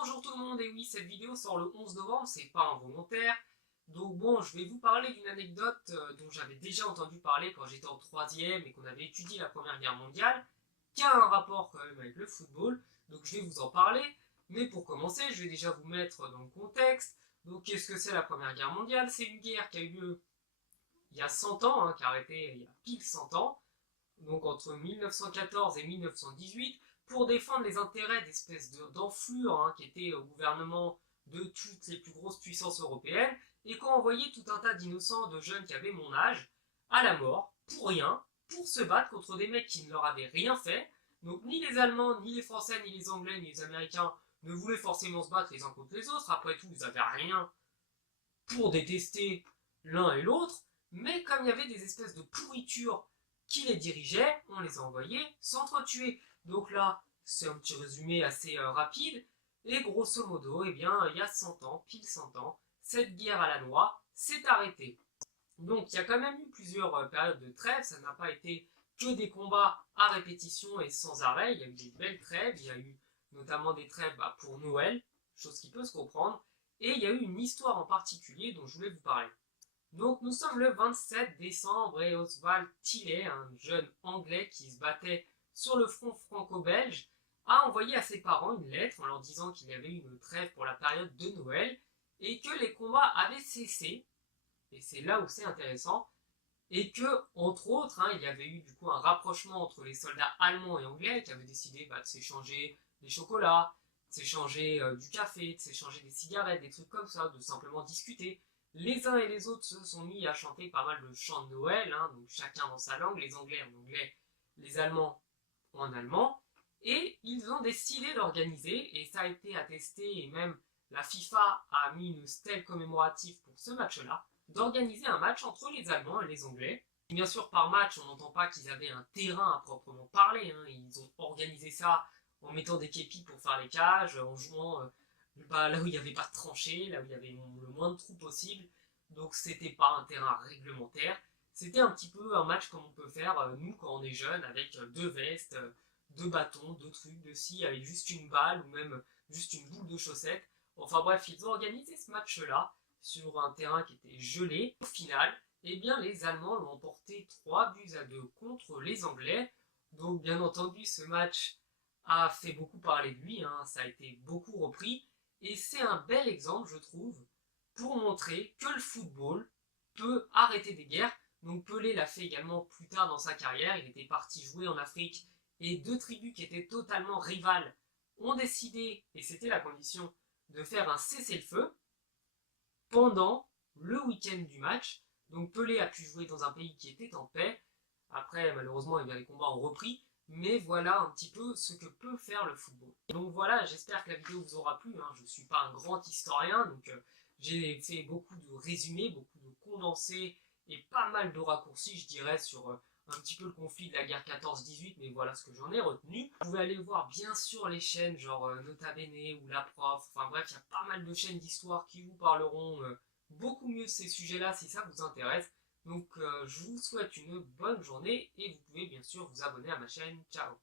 Bonjour tout le monde, et oui, cette vidéo sort le 11 novembre, c'est pas involontaire. Donc bon, je vais vous parler d'une anecdote dont j'avais déjà entendu parler quand j'étais en 3e et qu'on avait étudié la Première Guerre mondiale, qui a un rapport quand même avec le football, donc je vais vous en parler. Mais pour commencer, je vais déjà vous mettre dans le contexte. Donc qu'est-ce que c'est la Première Guerre mondiale? C'est une guerre qui a eu lieu il y a 100 ans, qui a arrêté il y a pile 100 ans, donc entre 1914 et 1918, pour défendre les intérêts d'espèces d'enflures qui étaient au gouvernement de toutes les plus grosses puissances européennes, et qui ont envoyé tout un tas d'innocents, de jeunes qui avaient mon âge, à la mort, pour rien, pour se battre contre des mecs qui ne leur avaient rien fait. Donc ni les Allemands, ni les Français, ni les Anglais, ni les Américains ne voulaient forcément se battre les uns contre les autres. Après tout, ils n'avaient rien pour détester l'un et l'autre, mais comme il y avait des espèces de pourritures qui les dirigeaient, on les a envoyés s'entretuer. Donc là, c'est un petit résumé assez rapide, et grosso modo, eh bien, il y a 100 ans, pile 100 ans, cette guerre à la noix s'est arrêtée. Donc il y a quand même eu plusieurs périodes de trêve, ça n'a pas été que des combats à répétition et sans arrêt, il y a eu des belles trêves, il y a eu notamment des trêves pour Noël, chose qui peut se comprendre, et il y a eu une histoire en particulier dont je voulais vous parler. Donc nous sommes le 27 décembre et Oswald Tilley, un jeune anglais qui se battait sur le front franco-belge, a envoyé à ses parents une lettre en leur disant qu'il y avait eu une trêve pour la période de Noël et que les combats avaient cessé, et c'est là où c'est intéressant, et que, entre autres, il y avait eu du coup un rapprochement entre les soldats allemands et anglais qui avaient décidé de s'échanger des chocolats, de s'échanger du café, de s'échanger des cigarettes, des trucs comme ça, de simplement discuter. Les uns et les autres se sont mis à chanter pas mal de chants de Noël, donc chacun dans sa langue, les Anglais en anglais, les Allemands en allemand, et ils ont décidé d'organiser, et ça a été attesté, et même la FIFA a mis une stèle commémorative pour ce match-là, d'organiser un match entre les Allemands et les Anglais. Et bien sûr, par match, on n'entend pas qu'ils avaient un terrain à proprement parler, ils ont organisé ça en mettant des képis pour faire les cages, en jouant là où il n'y avait pas de tranchées, là où il y avait le moins de trous possible, donc c'était pas un terrain réglementaire, c'était un petit peu un match comme on peut faire nous quand on est jeune, avec deux vestes, deux bâtons, deux trucs, deux scies, avec juste une balle ou même juste une boule de chaussettes. Enfin bref, ils ont organisé ce match-là sur un terrain qui était gelé. Au final, eh bien, les Allemands l'ont emporté 3-2 contre les Anglais. Donc bien entendu, ce match a fait beaucoup parler de lui, ça a été beaucoup repris. Et c'est un bel exemple, je trouve, pour montrer que le football peut arrêter des guerres. Donc Pelé l'a fait également plus tard dans sa carrière, il était parti jouer en Afrique et deux tribus qui étaient totalement rivales ont décidé, et c'était la condition, de faire un cessez-le-feu pendant le week-end du match. Donc Pelé a pu jouer dans un pays qui était en paix. Après, malheureusement, les combats ont repris. Mais voilà un petit peu ce que peut faire le football. Donc voilà, j'espère que la vidéo vous aura plu. Je ne suis pas un grand historien, donc j'ai fait beaucoup de résumés, beaucoup de condensés et pas mal de raccourcis, je dirais, sur un petit peu le conflit de la guerre 14-18, mais voilà ce que j'en ai retenu. Vous pouvez aller voir bien sûr les chaînes genre Nota Bene ou La Prof, enfin bref, il y a pas mal de chaînes d'histoire qui vous parleront beaucoup mieux de ces sujets-là si ça vous intéresse. Donc je vous souhaite une bonne journée et vous pouvez bien sûr vous abonner à ma chaîne. Ciao!